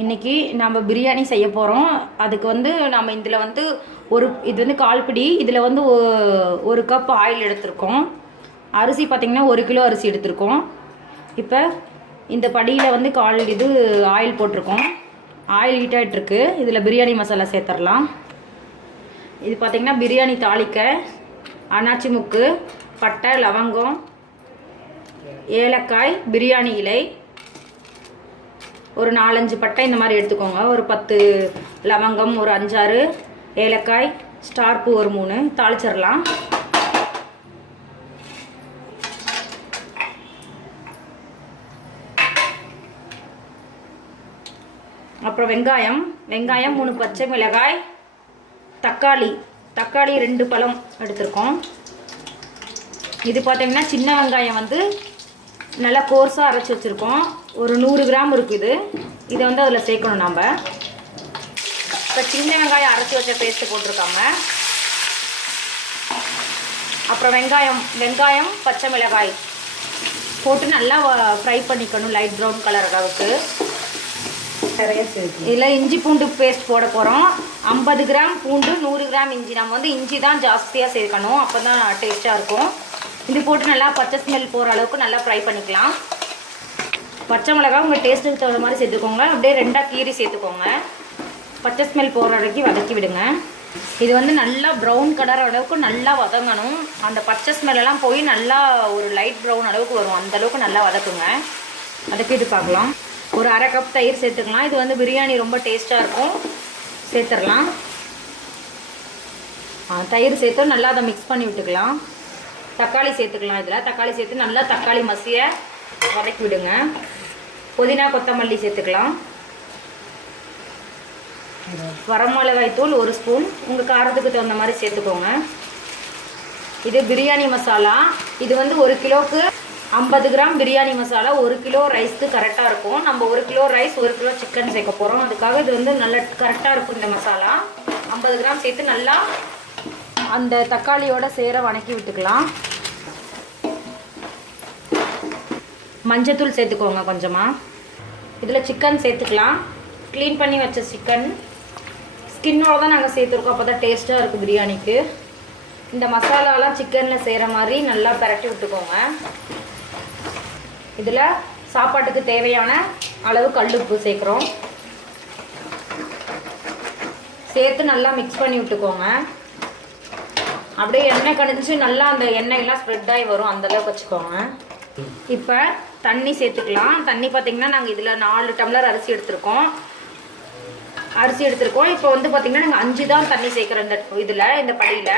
இன்றைக்கி நம்ம பிரியாணி செய்ய போகிறோம். அதுக்கு வந்து நம்ம இதில் வந்து இது வந்து கால்பிடி, இதில் வந்து 1 கப் ஆயில் எடுத்திருக்கோம். அரிசி பார்த்திங்கன்னா 1 கிலோ அரிசி எடுத்திருக்கோம். இப்போ இந்த படியில் வந்து இது ஆயில் போட்டிருக்கோம். ஆயில் ஹீட் ஆகிட்டுருக்கு. இதில் பிரியாணி மசாலா சேர்த்துடலாம். இது பார்த்திங்கன்னா பிரியாணி தாளிக்க அன்னாச்சி முக்கு, பட்டை, லவங்கம், ஏலக்காய், பிரியாணி இலை, ஒரு 4-5 பட்டை இந்த மாதிரி எடுத்துக்கோங்க. ஒரு 10 லவங்கம், ஒரு 5-6 ஏலக்காய், ஸ்டார் பூ ஒரு 3 தாளிச்சிடலாம். அப்புறம் வெங்காயம் 3 பச்சை மிளகாய், தக்காளி 2 பழம் எடுத்திருக்கோம். இது பார்த்தீங்கன்னா சின்ன வெங்காயம் வந்து நல்லா கோர்ஸாக அரைச்சி வச்சுருக்கோம். ஒரு 100 கிராம் இருக்குது. இதை வந்து அதில் சேர்க்கணும் நம்ம. இப்போ சின்ன வெங்காயம் அரைச்சி வச்ச பேஸ்ட்டு போட்டிருக்காங்க. அப்புறம் வெங்காயம் பச்சை மிளகாய் போட்டு நல்லா ஃப்ரை பண்ணிக்கணும் லைட் ப்ரௌன் கலர் அளவுக்கு. இதில் இஞ்சி பூண்டு பேஸ்ட் போட போகிறோம். 50 கிராம் பூண்டு, 100 கிராம் இஞ்சி. நம்ம வந்து இஞ்சி தான் ஜாஸ்தியாக சேர்க்கணும், அப்போ தான் டேஸ்ட்டாக இருக்கும். இது போட்டு நல்லா பச்சை ஸ்மெல் போகிற அளவுக்கு நல்லா ஃப்ரை பண்ணிக்கலாம். பச்சை மிளகாய் உங்கள் டேஸ்ட்டுக்கு தகுந்த மாதிரி சேர்த்துக்கோங்க. அப்படியே 2ஆக கீரி சேர்த்துக்கோங்க. பச்சை ஸ்மெல் போகிற வரைக்கும் வதக்கி விடுங்க. இது வந்து நல்லா ப்ரௌன் கலர் அளவுக்கு நல்லா வதங்கணும். அந்த பச்சை ஸ்மெல்லாம் போய் நல்லா ஒரு லைட் ப்ரௌன் அளவுக்கு வரும். அந்தளவுக்கு நல்லா வதக்குங்க. வதக்கிட்டு பார்க்கலாம். ஒரு 1/2 கப் தயிர் சேர்த்துக்கலாம். இது வந்து பிரியாணி ரொம்ப டேஸ்ட்டாக இருக்கும். சேர்த்துடலாம். தயிர் சேர்த்து நல்லா அதை மிக்ஸ் பண்ணி விட்டுக்கலாம். தக்காளி சேர்த்துக்கலாம். இதில் தக்காளி சேர்த்து நல்லா தக்காளி மசிய வதக்கி விடுங்க. புதினா கொத்தமல்லி சேர்த்துக்கலாம். வரமிளகாய் தூள் 1 ஸ்பூன், உங்கள் காரத்துக்கு தகுந்த மாதிரி சேர்த்துக்கோங்க. இது பிரியாணி மசாலா. இது வந்து 1 கிலோவுக்கு 50 கிராம் பிரியாணி மசாலா. 1 கிலோ ரைஸ்க்கு கரெக்டாக இருக்கும். நம்ம 1 கிலோ ரைஸ் 1 கிலோ சிக்கன் சேர்க்க போகிறோம். அதுக்காக இது வந்து நல்லா கரெக்டாக இருக்கும். இந்த மசாலா 50 கிராம் சேர்த்து நல்லா அந்த தக்காளியோட சேர வணக்கி விட்டுக்கலாம். மஞ்சத்தூள் சேர்த்துக்கோங்க கொஞ்சமாக. இதில் சிக்கன் சேர்த்துக்கலாம். க்ளீன் பண்ணி வச்ச சிக்கன் ஸ்கின்னோட தான் நாங்கள் சேர்த்துருக்கோம். அப்போ தான் டேஸ்ட்டாக இருக்குது பிரியாணிக்கு. இந்த மசாலாலாம் சிக்கனில் செய்கிற மாதிரி நல்லா பரட்டி விட்டுக்கோங்க. இதில் சாப்பாட்டுக்கு தேவையான அளவு கல்லுப்பு சேர்க்குறோம். சேர்த்து நல்லா மிக்ஸ் பண்ணி விட்டுக்கோங்க. அப்படியே எண்ணெய் கடிஞ்சு நல்லா அந்த எண்ணெயெல்லாம் ஸ்ப்ரெட் ஆகி வரும். அந்தளவுக்கு வச்சுக்கோங்க. இப்போ தண்ணி சேர்த்துக்கலாம். தண்ணி பார்த்திங்கன்னா நாங்கள் இதில் 4 டம்ளர் அரிசி எடுத்திருக்கோம். இப்போ வந்து பார்த்திங்கன்னா நாங்கள் 5 தான் தண்ணி சேர்க்குறோம். இந்த படியில்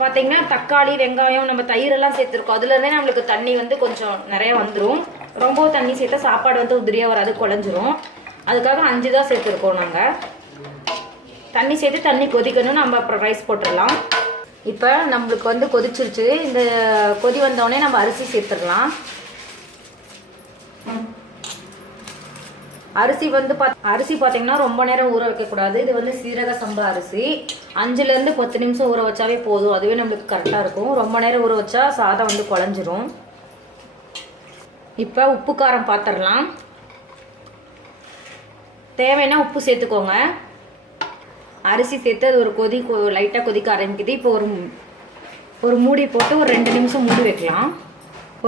பார்த்திங்கன்னா தக்காளி, வெங்காயம், நம்ம தயிரெல்லாம் சேர்த்துருக்கோம். அதுலேருந்தே நம்மளுக்கு தண்ணி வந்து கொஞ்சம் நிறைய வந்துடும். ரொம்ப தண்ணி சேர்த்தா சாப்பாடு வந்து உதிரியாக வராது, குழஞ்சிரும். அதுக்காக 5 தான் சேர்த்துருக்கோம் நாங்கள். தண்ணி சேர்த்து தண்ணி கொதிக்கணும். நம்ம அப்புறம் ரைஸ் போட்டுடலாம். இப்போ நம்மளுக்கு வந்து கொதிச்சிருச்சு. இந்த கொதி வந்தோடனே நம்ம அரிசி சேர்த்துடலாம். அரிசி பார்த்திங்கன்னா ரொம்ப நேரம் ஊற வைக்கக்கூடாது. இது வந்து சீரக சம்பா அரிசி. 5லேருந்து 10 நிமிஷம் ஊற வச்சாவே போதும். அதுவே நம்மளுக்கு கரெக்டாக இருக்கும். ரொம்ப நேரம் ஊற வச்சா சாதம் வந்து குழஞ்சிரும். இப்போ உப்பு காரம் பார்த்துடலாம். தேவைன்னா உப்பு சேர்த்துக்கோங்க. அரிசி சேர்த்து அது ஒரு லைட்டாக கொதிக்க ஆரம்பிக்குது. இப்போ ஒரு மூடி போட்டு ஒரு 2 நிமிஷம் மூடி வைக்கலாம்.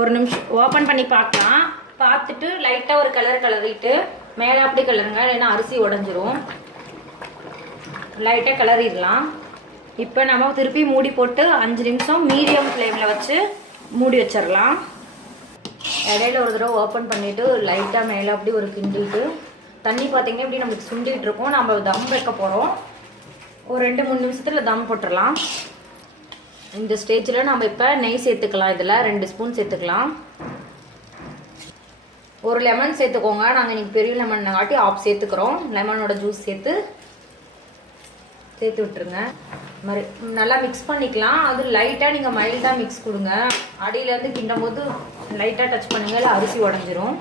1 நிமிஷம் ஓப்பன் பண்ணி பார்க்கலாம். பார்த்துட்டு லைட்டாக ஒரு கலரிட்டு மேலே அப்படி கலருங்க, இல்லைன்னா அரிசி உடஞ்சிரும். லைட்டாக கலரிடலாம். இப்போ நம்ம திருப்பி மூடி போட்டு 5 நிமிஷம் மீடியம் ஃப்ளேமில் வச்சு மூடி வச்சிடலாம். இடையில ஒரு தடவை ஓப்பன் பண்ணிவிட்டு லைட்டாக மேலே அப்படி ஒரு கிண்டிட்டு தண்ணி பார்த்திங்கன்னா இப்படி நம்மளுக்கு சுண்டிகிட்டு இருக்கும். நம்ம தம் வைக்க போகிறோம். ஒரு 2-3 நிமிஷத்தில் தம் போட்டுடலாம். இந்த ஸ்டேஜில் நம்ம இப்போ நெய் சேர்த்துக்கலாம். இதில் 2 ஸ்பூன் சேர்த்துக்கலாம். ஒரு லெமன் சேர்த்துக்கோங்க. நாங்கள் இன்றைக்கி பெரிய லெமன் காட்டி ஆஃப் சேர்த்துக்கிறோம். லெமனோட ஜூஸ் சேர்த்து விட்டுருங்க. மாதிரி நல்லா மிக்ஸ் பண்ணிக்கலாம். அது லைட்டாக நீங்கள் மைல்டாக மிக்ஸ் கொடுங்க. அடியிலேருந்து கிண்டும் போது லைட்டாக டச் பண்ணுங்க, இல்லை அரிசி உடஞ்சிரும்.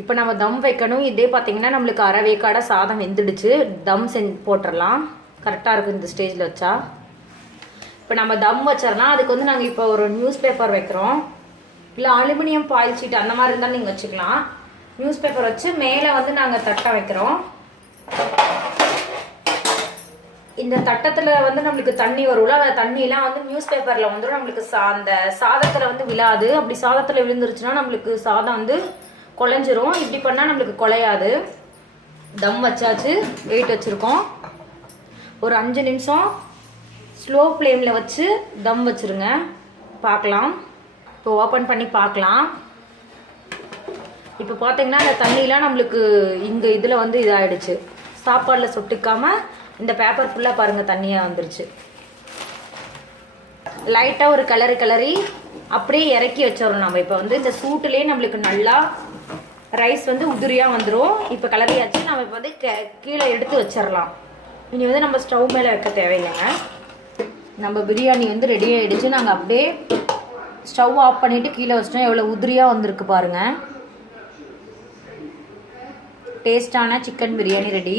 இப்போ நம்ம தம் வைக்கணும். இதே பார்த்திங்கன்னா நம்மளுக்கு அரை வேக்காட சாதம் வெந்துடுச்சு. தம் போட்டுடலாம். கரெக்டாக இருக்கும் இந்த ஸ்டேஜில் வச்சா. இப்போ நம்ம தம் வச்சிடலாம். அதுக்கு வந்து நாங்கள் இப்போ ஒரு நியூஸ் பேப்பர் வைக்கிறோம். இல்லை அலுமினியம் பாயில் ஷீட் அந்த மாதிரி இருந்தாலும் நீங்கள் வச்சுக்கலாம். நியூஸ் பேப்பர் வச்சு மேலே வந்து நாங்கள் தட்டை வைக்கிறோம். இந்த தட்டத்தில் வந்து நம்மளுக்கு தண்ணி வரும்ல, அந்த தண்ணியெலாம் வந்து நியூஸ் பேப்பரில் வந்துடும். நம்மளுக்கு அந்த சாதத்தில் வந்து விழாது. அப்படி சாதத்தில் விழுந்துருச்சுன்னா நம்மளுக்கு சாதம் வந்து குழஞ்சிரும். இப்படி பண்ணால் நம்மளுக்கு குலையாது. தம் வச்சாச்சு, வெயிட் வச்சுருக்கோம். ஒரு 5 நிமிஷம் ஸ்லோ ஃப்ளேமில் வச்சு தம் வச்சுருங்க. பார்க்கலாம். இப்போ ஓப்பன் பண்ணி பார்க்கலாம். இப்போ பார்த்தீங்கன்னா அந்த தண்ணியெலாம் நம்மளுக்கு இங்கே இதில் வந்து இதாகிடுச்சு. சாப்பாடில் சொட்டுக்காமல் இந்த பேப்பர் ஃபுல்லாக பாருங்கள் தண்ணியாக வந்துருச்சு. லைட்டாக ஒரு கிளறி அப்படியே இறக்கி வச்சிடணும். நம்ம இப்போ வந்து இந்த சூட்டுலேயே நம்மளுக்கு நல்லா ரைஸ் வந்து உதிரியாக வந்துடும். இப்போ கிளறியாச்சு. நம்ம இப்போ வந்து கீழே எடுத்து வச்சிடலாம். இனி வந்து நம்ம ஸ்டவ் மேலே வைக்க தேவையில்லைங்க. நம்ம பிரியாணி வந்து ரெடி ஆகிடுச்சு. நாங்கள் அப்படியே ஸ்டவ் ஆஃப் பண்ணிவிட்டு கீழே வச்சிட்டோம். எவ்வளோ உதிரியாக வந்திருக்கு பாருங்கள். டேஸ்டான சிக்கன் பிரியாணி ரெடி.